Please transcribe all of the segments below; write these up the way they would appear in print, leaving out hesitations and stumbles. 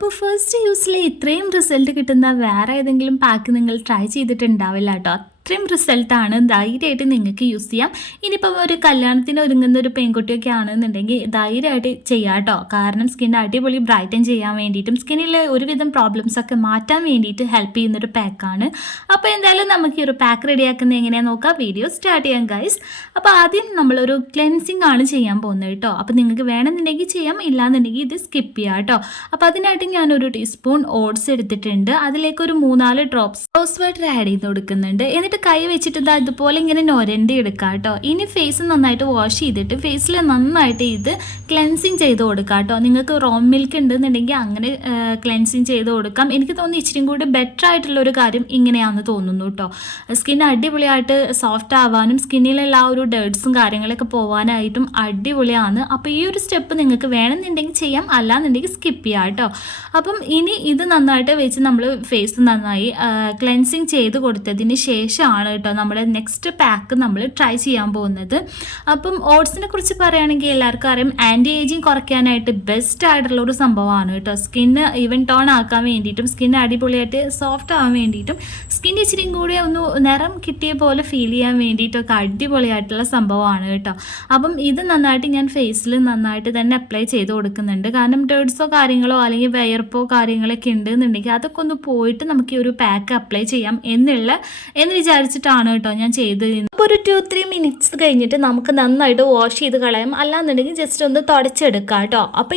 അപ്പോൾ ഫസ്റ്റ് യൂസിൽ ഇത്രയും റിസൾട്ട് കിട്ടുന്ന വേറെ ഏതെങ്കിലും പാക്ക് നിങ്ങൾ ട്രൈ ചെയ്തിട്ടുണ്ടാവില്ല കേട്ടോ. അത്രയും റിസൾട്ടാണ്, ധൈര്യമായിട്ട് നിങ്ങൾക്ക് യൂസ് ചെയ്യാം. ഇനിയിപ്പം ഒരു കല്യാണത്തിന് ഒരുങ്ങുന്ന ഒരു പെൺകുട്ടിയൊക്കെ ആണെന്നുണ്ടെങ്കിൽ ധൈര്യമായിട്ട് ചെയ്യാം കേട്ടോ. കാരണം സ്കിൻ അടിപൊളി ബ്രൈറ്റൻ ചെയ്യാൻ വേണ്ടിയിട്ടും സ്കിന്നിലെ ഒരുവിധം പ്രോബ്ലംസൊക്കെ മാറ്റാൻ വേണ്ടിയിട്ട് ഹെൽപ്പ് ചെയ്യുന്നൊരു പാക്കാണ്. അപ്പോൾ എന്തായാലും നമുക്ക് ഈ ഒരു പാക്ക് റെഡിയാക്കുന്നത് എങ്ങനെയാണെന്ന് നോക്കാം. വീഡിയോ സ്റ്റാർട്ട് ചെയ്യാം ഗൈസ്. അപ്പോൾ ആദ്യം നമ്മളൊരു ക്ലെൻസിങ് ആണ് ചെയ്യാൻ പോകുന്നത് കേട്ടോ. അപ്പോൾ നിങ്ങൾക്ക് വേണമെന്നുണ്ടെങ്കിൽ ചെയ്യാം, ഇല്ലാന്നുണ്ടെങ്കിൽ ഇത് സ്കിപ്പ് ചെയ്യാം കേട്ടോ. അപ്പോൾ അതിനായിട്ട് ഞാനൊരു ടീസ്പൂൺ ഓട്സ് എടുത്തിട്ടുണ്ട്. അതിലേക്ക് ഒരു 3-4 ഡ്രോപ്സ് റോസ് വാട്ടർ ആഡ് ചെയ്ത് കൊടുക്കുന്നുണ്ട്. എന്നിട്ട് കൈ വെച്ചിട്ട് ഇതാ ഇതുപോലെ ഇങ്ങനെ നൊരണ്ടി എടുക്കുക കേട്ടോ. ഇനി ഫേസ് നന്നായിട്ട് വാഷ് ചെയ്തിട്ട് ഫേസിൽ നന്നായിട്ട് ഇത് ക്ലെൻസിങ് ചെയ്ത് കൊടുക്കുക കേട്ടോ. നിങ്ങൾക്ക് റോം മിൽക്ക് ഉണ്ടെന്നുണ്ടെങ്കിൽ അങ്ങനെ ക്ലെൻസിങ് ചെയ്ത് കൊടുക്കാം. എനിക്ക് തോന്നുന്നു ഇച്ചിരി കൂടി ബെറ്റർ ആയിട്ടുള്ളൊരു കാര്യം ഇങ്ങനെയാണെന്ന് തോന്നുന്നു കേട്ടോ. സ്കിൻ അടിപൊളിയായിട്ട് സോഫ്റ്റ് ആവാനും സ്കിന്നിലുള്ള ആ ഒരു ഡേർട്സും കാര്യങ്ങളൊക്കെ പോകാനായിട്ടും അടിപൊളിയാണ്. അപ്പോൾ ഈ ഒരു സ്റ്റെപ്പ് നിങ്ങൾക്ക് വേണമെന്നുണ്ടെങ്കിൽ ചെയ്യാം, അല്ലാന്നുണ്ടെങ്കിൽ സ്കിപ്പ് ചെയ്യാം കേട്ടോ. അപ്പം ഇനി ഇത് നന്നായിട്ട് വെച്ച് നമ്മൾ ഫേസ് നന്നായി ക്ലെൻസിങ് ചെയ്ത് കൊടുത്തതിന് ശേഷമാണ് കേട്ടോ നമ്മുടെ നെക്സ്റ്റ് പാക്ക് നമ്മൾ ട്രൈ ചെയ്യാൻ പോകുന്നത്. അപ്പം ഓട്സിനെ കുറിച്ച് പറയുകയാണെങ്കിൽ എല്ലാവർക്കും അറിയാം, ആൻറ്റി ഏജിങ് കുറയ്ക്കാനായിട്ട് ബെസ്റ്റ് ആയിട്ടുള്ള ഒരു സംഭവമാണ് കേട്ടോ. സ്കിന്ന് ഈവൻ ടോൺ ആക്കാൻ വേണ്ടിയിട്ടും സ്കിൻ അടിപൊളിയായിട്ട് സോഫ്റ്റ് ആവാൻ വേണ്ടിയിട്ടും സ്കിൻ ഇച്ചിരിയും കൂടി ഒന്ന് നിറം കിട്ടിയ പോലെ ഫീൽ ചെയ്യാൻ വേണ്ടിയിട്ടൊക്കെ അടിപൊളിയായിട്ടുള്ള സംഭവമാണ് കേട്ടോ. അപ്പം ഇത് നന്നായിട്ട് ഞാൻ ഫേസിൽ നന്നായിട്ട് തന്നെ അപ്ലൈ ചെയ്ത് കൊടുക്കുന്നുണ്ട്. കാരണം ഡേർട്സോ കാര്യങ്ങളോ അല്ലെങ്കിൽ വയർപ്പോ കാര്യങ്ങളൊക്കെ ഉണ്ടെന്നുണ്ടെങ്കിൽ അതൊക്കെ ഒന്ന് പോയിട്ട് നമുക്ക് ഈ ഒരു പാക്ക് അപ്ലൈ ചെയ്യാം എന്ന് വിചാരിച്ചിട്ടാണ് കേട്ടോ ഞാൻ ചെയ്ത്. അപ്പോൾ ഒരു 2-3 മിനിറ്റ്സ് കഴിഞ്ഞിട്ട് നമുക്ക് നന്നായിട്ട് വാഷ് ചെയ്ത് കളയാം, അല്ലാന്നുണ്ടെങ്കിൽ ജസ്റ്റ് ഒന്ന് തുടച്ചെടുക്കാം കേട്ടോ. അപ്പോൾ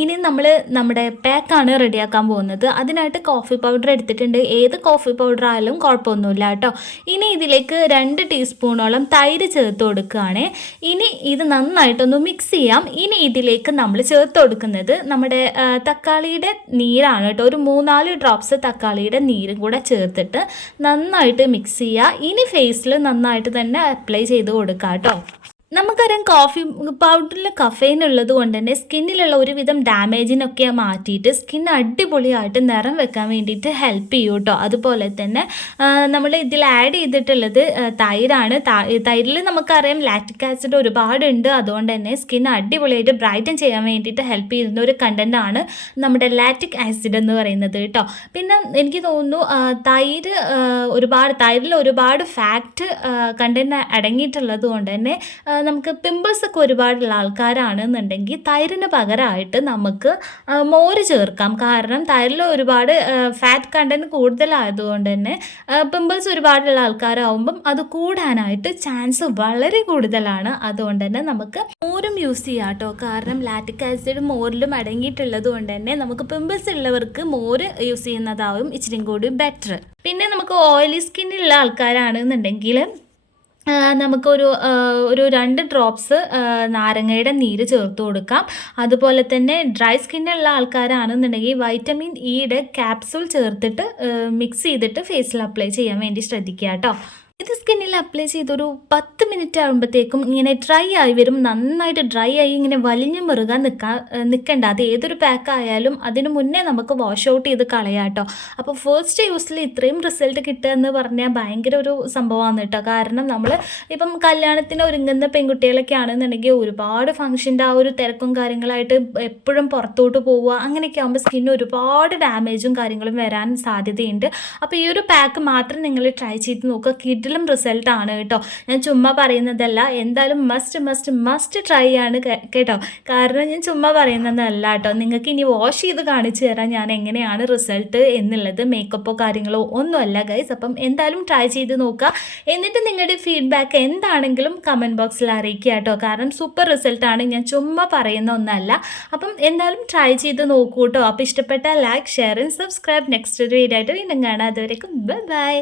ഇനി നമ്മൾ നമ്മുടെ പാക്കാണ് റെഡിയാക്കാൻ പോകുന്നത്. അതിനായിട്ട് കോഫി പൗഡർ എടുത്തിട്ടുണ്ട്. ഏത് കോഫി പൗഡർ ആയാലും കുഴപ്പമൊന്നുമില്ല കേട്ടോ. ഇനി ഇതിലേക്ക് 2 ടീസ്പൂണോളം തൈര് ചേർത്ത് കൊടുക്കുകയാണ്. ഇനി ഇത് നന്നായിട്ടൊന്ന് മിക്സ് ചെയ്യാം. ഇനി ഇതിലേക്ക് നമ്മൾ ചേർത്ത് കൊടുക്കുന്നത് നമ്മുടെ തക്കാളിയുടെ നീരാണ് കേട്ടോ. ഒരു 3-4 ഡ്രോപ്സ് തക്കാളിയുടെ നീരും കൂടെ ചേർത്തിട്ട് നന്നായിട്ട് മിക്സ് ചെയ്യുക. ഇനി ഫേസിൽ നന്നായിട്ട് തന്നെ അപ്ലൈ ചെയ്ത് കൊടുക്കുക കേട്ടോ. നമുക്കറിയാം കോഫി പൗഡറിൽ കഫെയിൻ ഉള്ളത് കൊണ്ട് തന്നെ സ്കിന്നിലുള്ള ഒരുവിധം ഡാമേജിനൊക്കെ മാറ്റിയിട്ട് സ്കിൻ അടിപൊളിയായിട്ട് നിറം വെക്കാൻ വേണ്ടിയിട്ട് ഹെൽപ്പ് ചെയ്യും കേട്ടോ. അതുപോലെ തന്നെ നമ്മൾ ഇതിൽ ആഡ് ചെയ്തിട്ടുള്ളത് തൈരാണ്. തൈരിൽ നമുക്കറിയാം ലാക്റ്റിക് ആസിഡ് ഒരുപാടുണ്ട്. അതുകൊണ്ട് തന്നെ സ്കിൻ അടിപൊളിയായിട്ട് ബ്രൈറ്റൻ ചെയ്യാൻ വേണ്ടിയിട്ട് ഹെൽപ്പ് ചെയ്യുന്ന ഒരു കണ്ടൻറ്റാണ് നമ്മുടെ ലാക്റ്റിക് ആസിഡ് എന്ന് പറയുന്നത് കേട്ടോ. പിന്നെ എനിക്ക് തോന്നുന്നു തൈരിൽ ഒരുപാട് ഫാറ്റ് കണ്ടൻറ്റ് അടങ്ങിയിട്ടുള്ളത് കൊണ്ട് തന്നെ നമുക്ക് പിമ്പിൾസ് ഒക്കെ ഒരുപാടുള്ള ആൾക്കാരാണെന്നുണ്ടെങ്കിൽ തൈരിന് പകരമായിട്ട് നമുക്ക് മോര് ചേർക്കാം. കാരണം തൈരിൽ ഒരുപാട് ഫാറ്റ് കണ്ടൻറ്റ് കൂടുതലായതുകൊണ്ട് തന്നെ പിമ്പിൾസ് ഒരുപാടുള്ള ആൾക്കാരാകുമ്പം അത് കൂടാനായിട്ട് ചാൻസ് വളരെ കൂടുതലാണ്. അതുകൊണ്ട് തന്നെ നമുക്ക് മോരും യൂസ് ചെയ്യാം കേട്ടോ. കാരണം ലാക്റ്റിക് ആസിഡ് മോരിലും അടങ്ങിയിട്ടുള്ളത് കൊണ്ട് തന്നെ നമുക്ക് പിമ്പിൾസ് ഉള്ളവർക്ക് മോര് യൂസ് ചെയ്യുന്നതാവും ഇച്ചിരി കൂടി ബെറ്റർ. പിന്നെ നമുക്ക് ഓയിലി സ്കിന്നുള്ള ആൾക്കാരാണെന്നുണ്ടെങ്കിൽ നമുക്കൊരു 2 ഡ്രോപ്സ് നാരങ്ങയുടെ നീര് ചേർത്ത് കൊടുക്കാം. അതുപോലെ തന്നെ ഡ്രൈ സ്കിന്നുള്ള ആൾക്കാരാണെന്നുണ്ടെങ്കിൽ വൈറ്റമിൻ ഇയുടെ ക്യാപ്സൂൾ ചേർത്തിട്ട് മിക്സ് ചെയ്തിട്ട് ഫേസിൽ അപ്ലൈ ചെയ്യാൻ വേണ്ടി ശ്രദ്ധിക്കുക കേട്ടോ. ഇത് സ്കിന്നിൽ അപ്ലൈ ചെയ്തൊരു 10 മിനിറ്റ് ആകുമ്പോഴത്തേക്കും ഇങ്ങനെ ഡ്രൈ ആയി വരും. നന്നായിട്ട് ഡ്രൈ ആയി ഇങ്ങനെ വലിഞ്ഞു മുറുകാൻ നിൽക്കേണ്ട. അത് ഏതൊരു പാക്ക് ആയാലും അതിന് മുന്നേ നമുക്ക് വാഷ് ഔട്ട് ചെയ്ത് കളയാം കേട്ടോ. അപ്പോൾ ഫസ്റ്റ് യൂസിൽ ഇത്രയും റിസൾട്ട് കിട്ടുക എന്ന് പറഞ്ഞാൽ ഭയങ്കര ഒരു സംഭവമാണ് കേട്ടോ. കാരണം നമ്മൾ ഇപ്പം കല്യാണത്തിന് ഒരുങ്ങുന്ന പെൺകുട്ടികളൊക്കെ ആണെന്നുണ്ടെങ്കിൽ ഒരുപാട് ഫംഗ്ഷൻ്റെ ആ ഒരു തിരക്കും കാര്യങ്ങളായിട്ട് എപ്പോഴും പുറത്തോട്ട് പോവുക, അങ്ങനെയൊക്കെ ആകുമ്പോൾ സ്കിന്നിന് ഒരുപാട് ഡാമേജും കാര്യങ്ങളും വരാൻ സാധ്യതയുണ്ട്. അപ്പോൾ ഈ ഒരു പാക്ക് മാത്രം നിങ്ങൾ ട്രൈ ചെയ്ത് നോക്കുക. റിസൾട്ടാണ് കേട്ടോ. ഞാൻ ചുമ്മാ പറയുന്നതല്ല, എന്തായാലും മസ്റ്റ് ട്രൈ ആണ് കേട്ടോ. കാരണം ഞാൻ ചുമ്മാ പറയുന്നതല്ല കേട്ടോ. നിങ്ങൾക്ക് ഇനി വാഷ് ചെയ്ത് കാണിച്ചു തരാം ഞാൻ എങ്ങനെയാണ് റിസൾട്ട് എന്നുള്ളത്. മേക്കപ്പോ കാര്യങ്ങളോ ഒന്നുമല്ല ഗൈസ്. അപ്പം എന്തായാലും ട്രൈ ചെയ്ത് നോക്കുക. എന്നിട്ട് നിങ്ങളുടെ ഫീഡ്ബാക്ക് എന്താണെങ്കിലും കമൻറ്റ് ബോക്സിൽ അറിയിക്കുക കേട്ടോ. കാരണം സൂപ്പർ റിസൾട്ടാണ്, ഞാൻ ചുമ്മാ പറയുന്ന ഒന്നല്ല. അപ്പം എന്തായാലും ട്രൈ ചെയ്ത് നോക്കൂ കേട്ടോ. അപ്പോൾ ഇഷ്ടപ്പെട്ട like, share and subscribe. Next ഒരു വീഡിയോ ആയിട്ട് വീണ്ടും കാണാം. അതുവരേക്കും ബൈ.